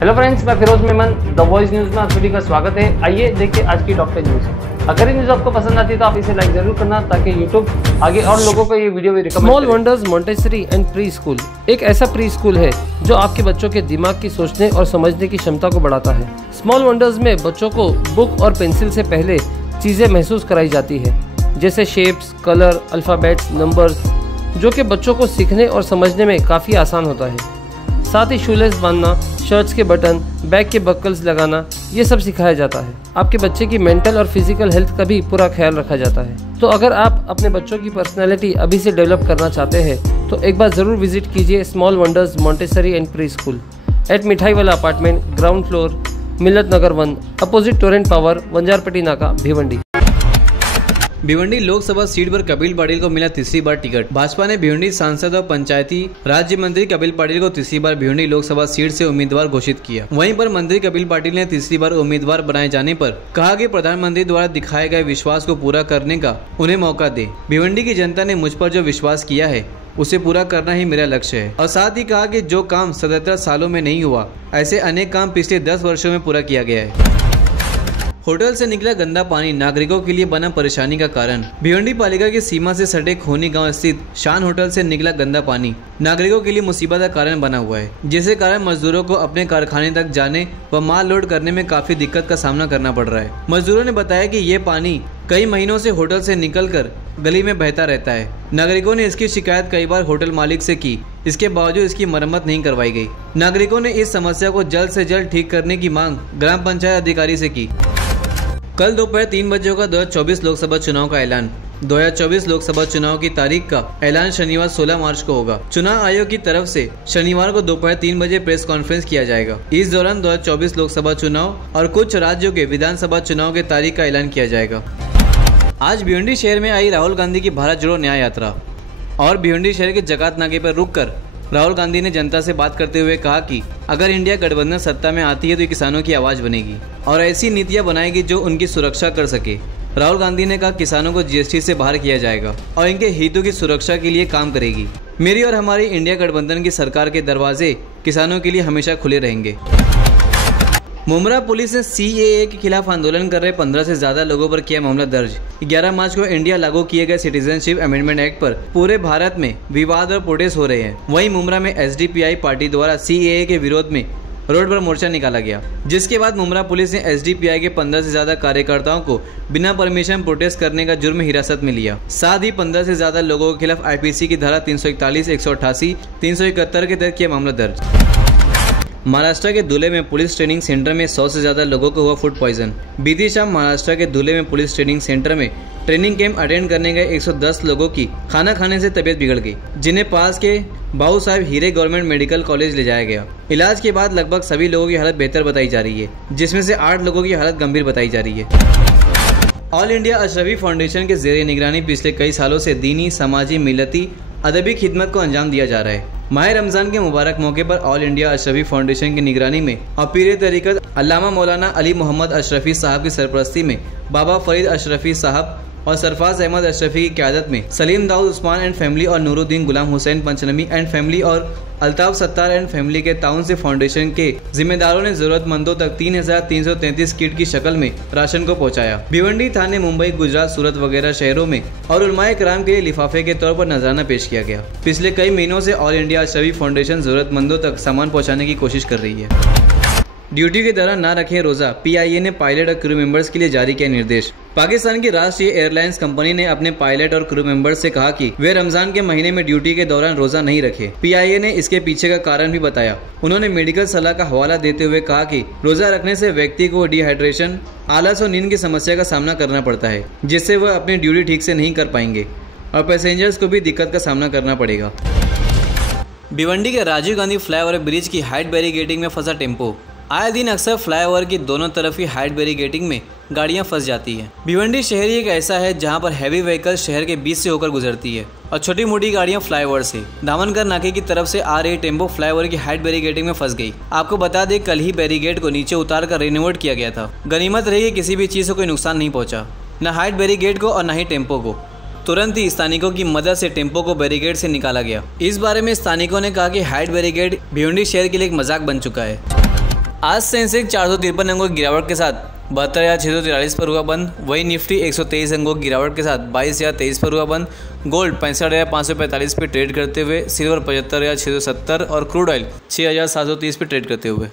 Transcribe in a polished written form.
Hello friends, मैं Firoz Memon the voice news में आप सभी का स्वागत है। आइए देखिए आज की टॉप 10 न्यूज़। अगर ये न्यूज़ आपको पसंद आती है तो आप इसे लाइक जरूर करना ताकि यूट्यूब आगे और लोगों को ये वीडियो भी रिकमेंड करे। Small wonders Montessori and pre school एक ऐसा प्री स्कूल है जो आपके बच्चों के दिमाग की सोचने और समझने की क्षमता को बढ़ाता है। स्मॉल वंडर्स में बच्चों को बुक और पेंसिल से पहले चीज़ें महसूस कराई जाती है, जैसे शेप्स, कलर, अल्फ़ाबेट्स, नंबर्स, जो कि बच्चों को सीखने और समझने में काफ़ी आसान होता है। साथ ही शूलेस बांधना, शर्ट्स के बटन, बैग के बकल्स लगाना, ये सब सिखाया जाता है। आपके बच्चे की मेंटल और फिजिकल हेल्थ का भी पूरा ख्याल रखा जाता है। तो अगर आप अपने बच्चों की पर्सनैलिटी अभी से डेवलप करना चाहते हैं तो एक बार ज़रूर विजिट कीजिए small wonders Montessori and pre school eight मिठाई वाला अपार्टमेंट, ग्राउंड फ्लोर, मिलत नगर 1, अपोजिट टोरेंट पावर, वंजारपट्टी नाका, भिवंडी। भिवंडी लोकसभा सीट पर कपिल पाटिल को मिला तीसरी बार टिकट। भाजपा ने भिवंडी सांसद और पंचायती राज्य मंत्री कपिल पाटिल को तीसरी बार भिवंडी लोकसभा सीट से उम्मीदवार घोषित किया। वहीं पर मंत्री कपिल पाटिल ने तीसरी बार उम्मीदवार बनाए जाने पर कहा कि प्रधानमंत्री द्वारा दिखाए गए विश्वास को पूरा करने का उन्हें मौका दे। भिवंडी की जनता ने मुझ पर जो विश्वास किया है उसे पूरा करना ही मेरा लक्ष्य है। और साथ ही कहा कि जो काम 77 सालों में नहीं हुआ, ऐसे अनेक काम पिछले 10 वर्षों में पूरा किया गया है। होटल से निकला गंदा पानी नागरिकों के लिए बना परेशानी का कारण। भिवंडी पालिका की सीमा से सटे खोनी गांव स्थित शान होटल से निकला गंदा पानी नागरिकों के लिए मुसीबत का कारण बना हुआ है, जिसके कारण मजदूरों को अपने कारखाने तक जाने व माल लोड करने में काफी दिक्कत का सामना करना पड़ रहा है। मजदूरों ने बताया कि ये पानी कई महीनों से होटल से निकलकर गली में बहता रहता है। नागरिकों ने इसकी शिकायत कई बार होटल मालिक से की, इसके बावजूद इसकी मरम्मत नहीं करवाई गई। नागरिकों ने इस समस्या को जल्द से जल्द ठीक करने की मांग ग्राम पंचायत अधिकारी से की। कल दोपहर 3 बजे होगा 2024 लोकसभा चुनाव का ऐलान। 2024 लोकसभा चुनाव की तारीख का ऐलान शनिवार 16 मार्च को होगा। चुनाव आयोग की तरफ से शनिवार को दोपहर 3 बजे प्रेस कॉन्फ्रेंस किया जाएगा। इस दौरान 2024 लोकसभा चुनाव और कुछ राज्यों के विधानसभा चुनाव के तारीख का ऐलान किया जाएगा। आज भिवंडी शहर में आई राहुल गांधी की भारत जोड़ो न्याय यात्रा और भिवंडी शहर के जकात नाके पर रुककर राहुल गांधी ने जनता से बात करते हुए कहा कि अगर इंडिया गठबंधन सत्ता में आती है तो किसानों की आवाज बनेगी और ऐसी नीतियां बनाएगी जो उनकी सुरक्षा कर सके। राहुल गांधी ने कहा किसानों को जीएसटी से बाहर किया जाएगा और इनके हितों की सुरक्षा के लिए काम करेगी। मेरी और हमारी इंडिया गठबंधन की सरकार के दरवाजे किसानों के लिए हमेशा खुले रहेंगे। मुमरा पुलिस ने सीएए के खिलाफ आंदोलन कर रहे 15 से ज्यादा लोगों पर किया मामला दर्ज। 11 मार्च को इंडिया लागू किए गए सिटीजनशिप अमेंडमेंट एक्ट पर पूरे भारत में विवाद और प्रोटेस्ट हो रहे हैं। वहीं मुमरा में एसडीपीआई पार्टी द्वारा सीएए के विरोध में रोड पर मोर्चा निकाला गया, जिसके बाद मुमरा पुलिस ने एसडीपीआई के 15 से ज्यादा कार्यकर्ताओं को बिना परमिशन प्रोटेस्ट करने का जुर्म हिरासत में लिया। साथ ही 15 से ज्यादा लोगों के खिलाफ आईपीसी की धारा 341, 188, 371 के तहत किया मामला दर्ज। महाराष्ट्र के धुले में पुलिस ट्रेनिंग सेंटर में 100 से ज्यादा लोगों को हुआ फूड पॉइजन। बीती शाम महाराष्ट्र के धुले में पुलिस ट्रेनिंग सेंटर में ट्रेनिंग कैंप अटेंड करने गए 110 लोगों की खाना खाने से तबीयत बिगड़ गई, जिन्हें पास के बाबू साहब हीरे गवर्नमेंट मेडिकल कॉलेज ले जाया गया। इलाज के बाद लगभग सभी लोगों की हालत बेहतर बताई जा रही है, जिसमें से 8 लोगों की हालत गंभीर बताई जा रही है। ऑल इंडिया अशरफी फाउंडेशन के जेर निगरानी पिछले कई सालों से दीनी, समाजी, मिलती, अदबी खिदमत को अंजाम दिया जा रहा है। माह रमजान के मुबारक मौके पर ऑल इंडिया अशरफी फाउंडेशन की निगरानी में और पीर तरीकत अल्लामा मौलाना अली मोहम्मद अशरफी साहब की सरपरस्ती में बाबा फरीद अशरफी साहब और सरफराज अहमद अशरफी की क़यादत में सलीम दाऊद उस्मान एंड फैमिली और नूरुद्दीन गुलाम हुसैन पंचनमी एंड फैमिली और अल्ताफ सत्तार एंड फैमिली के ताउन से फाउंडेशन के जिम्मेदारों ने जरूरतमंदों तक 3333 किट की शक्ल में राशन को पहुंचाया। भिवंडी, थाने, मुंबई, गुजरात, सूरत वगैरह शहरों में और उलमाए कराम के लिए लिफाफे के तौर पर नजराना पेश किया गया। पिछले कई महीनों से ऑल इंडिया अशरफी फाउंडेशन जरूरतमंदों तक सामान पहुँचाने की कोशिश कर रही है। ड्यूटी के दौरान ना रखें रोजा, पीआईए ने पायलट और क्रू मेंबर्स के लिए जारी किया निर्देश। पाकिस्तान की राष्ट्रीय एयरलाइंस कंपनी ने अपने पायलट और क्रू मेंबर्स से कहा कि वे रमजान के महीने में ड्यूटी के दौरान रोजा नहीं रखे। पीआईए ने इसके पीछे का कारण भी बताया। उन्होंने मेडिकल सलाह का हवाला देते हुए कहा कि रोजा रखने से व्यक्ति को डिहाइड्रेशन, आलस और नींद की समस्या का सामना करना पड़ता है, जिससे वह अपनी ड्यूटी ठीक से नहीं कर पाएंगे और पैसेंजर्स को भी दिक्कत का सामना करना पड़ेगा। भिवंडी के राजीव गांधी फ्लाईओवर ब्रिज की हाइट बैरिकेडिंग में फंसा टेम्पो। आए दिन अक्सर फ्लाईओवर की दोनों तरफ की हाइट बैरिकेडिंग में गाड़ियां फंस जाती हैं। भिवंडी शहर एक ऐसा है जहां पर हैवी व्हीकल शहर के बीच से होकर गुजरती है और छोटी मोटी गाड़ियां फ्लाईओवर से। दामनकर नाके की तरफ से आ रही टेम्पो फ्लाईओवर की हाइट बैरिकेडिंग में फंस गई। आपको बता दें, कल ही बैरिकेड को नीचे उतार कर रिनोवेट किया गया था। गनीमत रही कि किसी भी चीज़ को कोई नुकसान नहीं पहुँचा, न हाइट बैरिकेड को और न ही टेम्पो को। तुरंत ही स्थानिकों की मदद से टेम्पो को बैरिकेड से निकाला गया। इस बारे में स्थानिकों ने कहा कि हाइट बैरिकेड भिवंडी शहर के लिए एक मजाक बन चुका है। आज सेंसेक्स 453 अंकों की गिरावट के साथ 72,643 पर हुआ बंद। वही निफ्टी 123 अंकों की गिरावट के साथ 22,023 पर हुआ बंद। गोल्ड 65,545 पर ट्रेड करते हुए, सिल्वर 75,670 और क्रूड ऑयल 6,730 पर ट्रेड करते हुए।